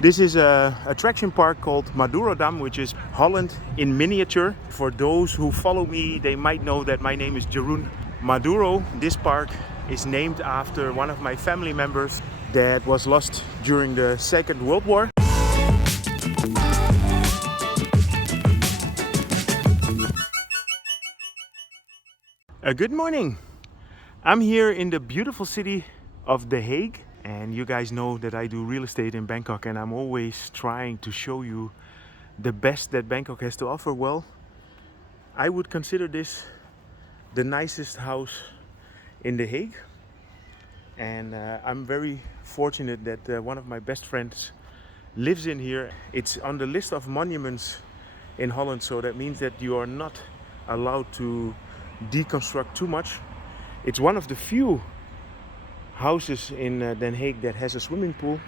This is a attraction park called Madurodam, which is Holland in miniature. For those who follow me, they might know that my name is George Maduro. This park is named after one of my family members that was lost during the Second World War. Good morning. I'm here in the beautiful city of The Hague, and you guys know that I do real estate in Bangkok, and I'm always trying to show you the best that Bangkok has to offer. Well, I would consider this the nicest house in The Hague, and I'm very fortunate that one of my best friends lives in here. It's on the list of monuments in Holland, so that means that you are not allowed to deconstruct too much. It's one of the few houses in Den Haag that has a swimming pool.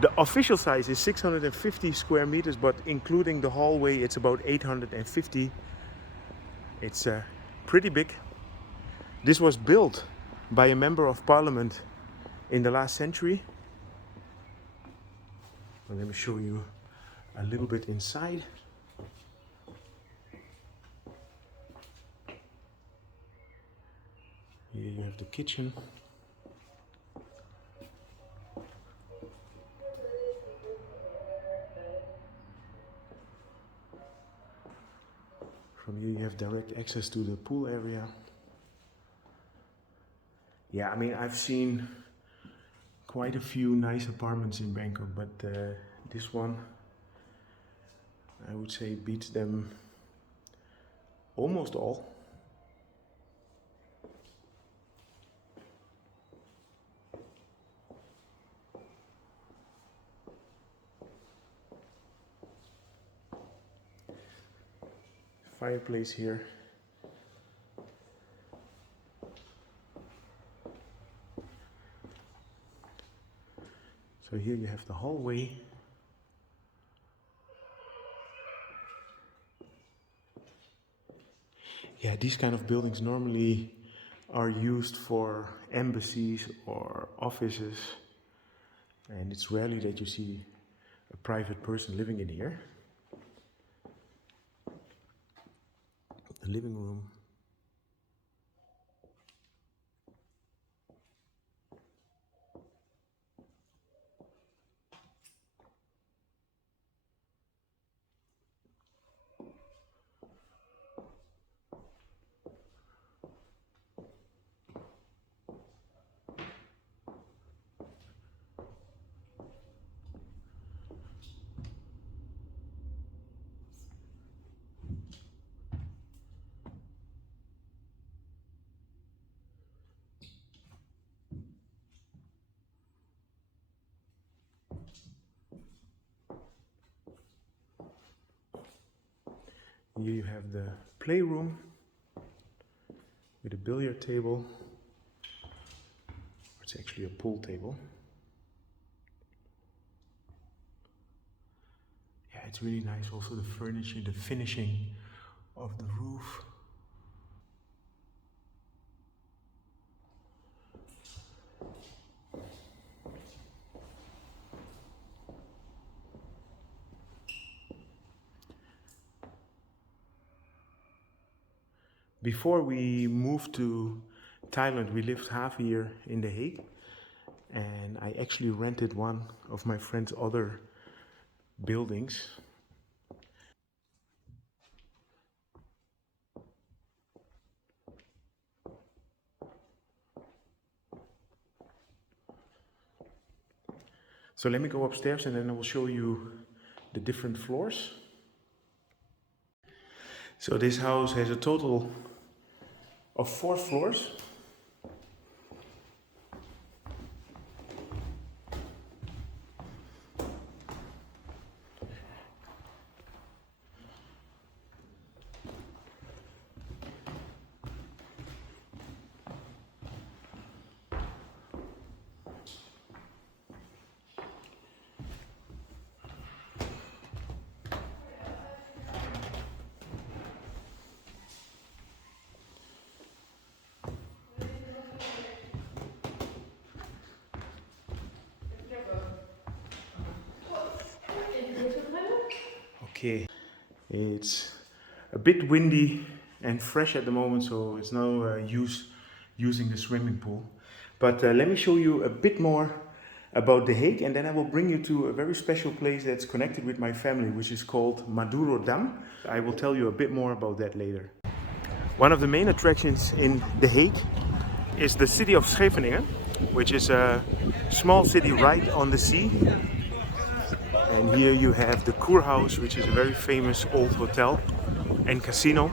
The official size is 650 square meters, but including the hallway it's about 850. It's pretty big. This was built by a member of parliament in the last century. Well, let me show you a little bit inside. Here you have the kitchen. From here you have direct access to the pool area. Yeah, I mean, I've seen quite a few nice apartments in Bangkok, but this one, I would say, beats them almost all. Fireplace here. So here you have the hallway. Yeah, these kind of buildings normally are used for embassies or offices, and it's rarely that you see a private person living in here. The living room. Here you have the playroom with a billiard table. It's actually a pool table. Yeah, it's really nice. Also the furniture, the finishing of the roof. Before we moved to Thailand, we lived half a year in The Hague, and I actually rented one of my friend's other buildings. So let me go upstairs and then I will show you the different floors. So this house has a total of 4 floors. Okay, it's a bit windy and fresh at the moment, so it's no use using the swimming pool. But let me show you a bit more about The Hague, and then I will bring you to a very special place that's connected with my family, which is called Madurodam. I will tell you a bit more about that later. One of the main attractions in The Hague is the city of Scheveningen, which is a small city right on the sea. And here you have the Kurhaus, which is a very famous old hotel and casino.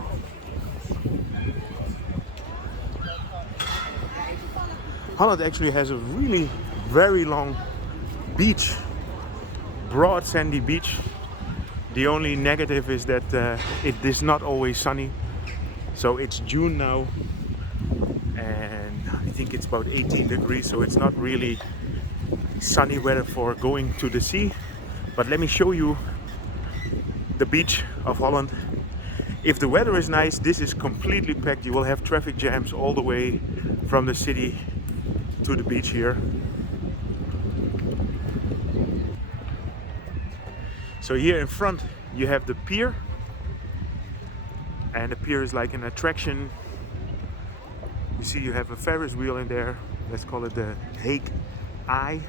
Holland actually has a really very long beach, broad sandy beach. The only negative is that it is not always sunny. So it's June now and I think it's about 18 degrees, so it's not really sunny weather for going to the sea. But let me show you the beach of Holland. If the weather is nice, this is completely packed. You will have traffic jams all the way from the city to the beach here. So here in front you have the pier, and the pier is like an attraction. You see you have a Ferris wheel in there. Let's call it the Hague Eye.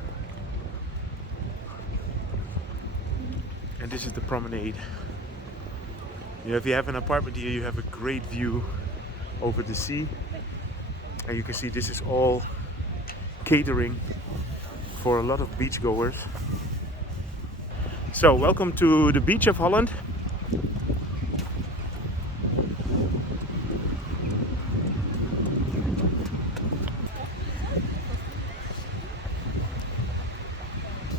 And this is the promenade. You know, if you have an apartment here, you have a great view over the sea. And you can see this is all catering for a lot of beachgoers. So, welcome to the beach of Holland.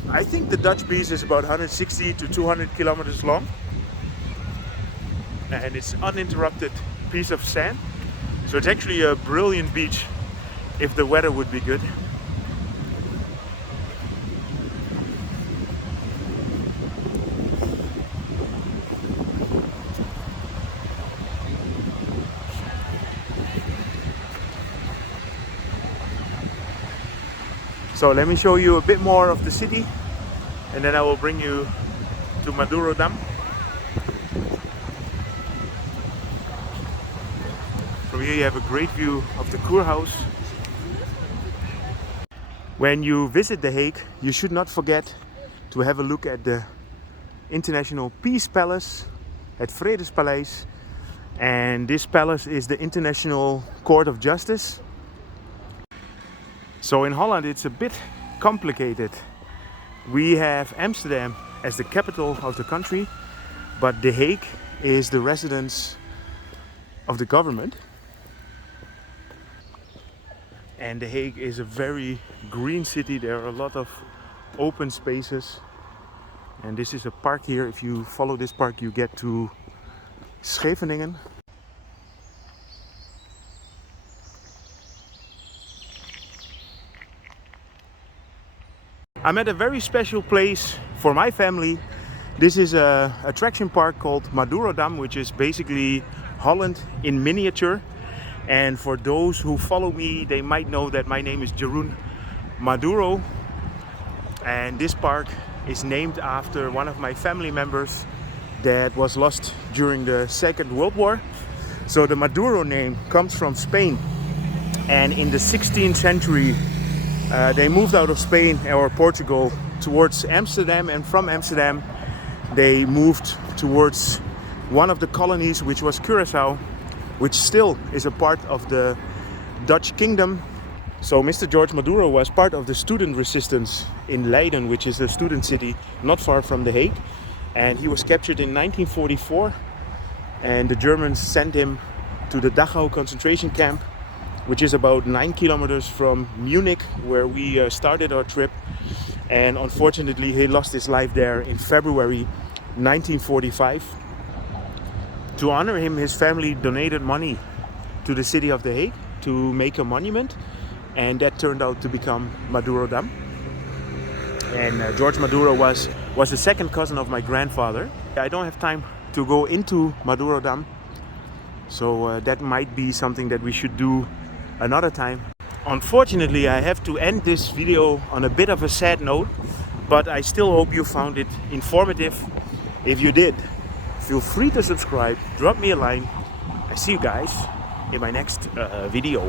I think the Dutch beach is about 160 to 200 kilometers long, and it's uninterrupted piece of sand. So it's actually a brilliant beach if the weather would be good. So let me show you a bit more of the city, and then I will bring you to Madurodam. From here you have a great view of the Kurhaus. When you visit The Hague, you should not forget to have a look at the International Peace Palace at Vredespaleis. And this palace is the International Court of Justice. So in Holland it's a bit complicated. We have Amsterdam as the capital of the country, but The Hague is the residence of the government. And The Hague is a very green city. There are a lot of open spaces. And this is a park here. If you follow this park, you get to Scheveningen. I'm at a very special place for my family. This is an attraction park called Madurodam, which is basically Holland in miniature. And for those who follow me, they might know that my name is George Maduro. And this park is named after one of my family members that was lost during the Second World War. So the Maduro name comes from Spain. And in the 16th century, they moved out of Spain or Portugal towards Amsterdam, and from Amsterdam they moved towards one of the colonies, which was Curaçao, which still is a part of the Dutch kingdom. So Mr. George Maduro was part of the student resistance in Leiden, which is a student city not far from The Hague, and he was captured in 1944, and the Germans sent him to the Dachau concentration camp, which is about 9 kilometers from Munich, where we started our trip. And unfortunately he lost his life there in February 1945. To honor him, his family donated money to the city of The Hague to make a monument, and that turned out to become Madurodam. And George Maduro was the second cousin of my grandfather. I don't have time to go into Madurodam, so that might be something that we should do another time. Unfortunately, I have to end this video on a bit of a sad note, but I still hope you found it informative. If you did, Feel free to subscribe, drop me a line. I see you guys in my next video.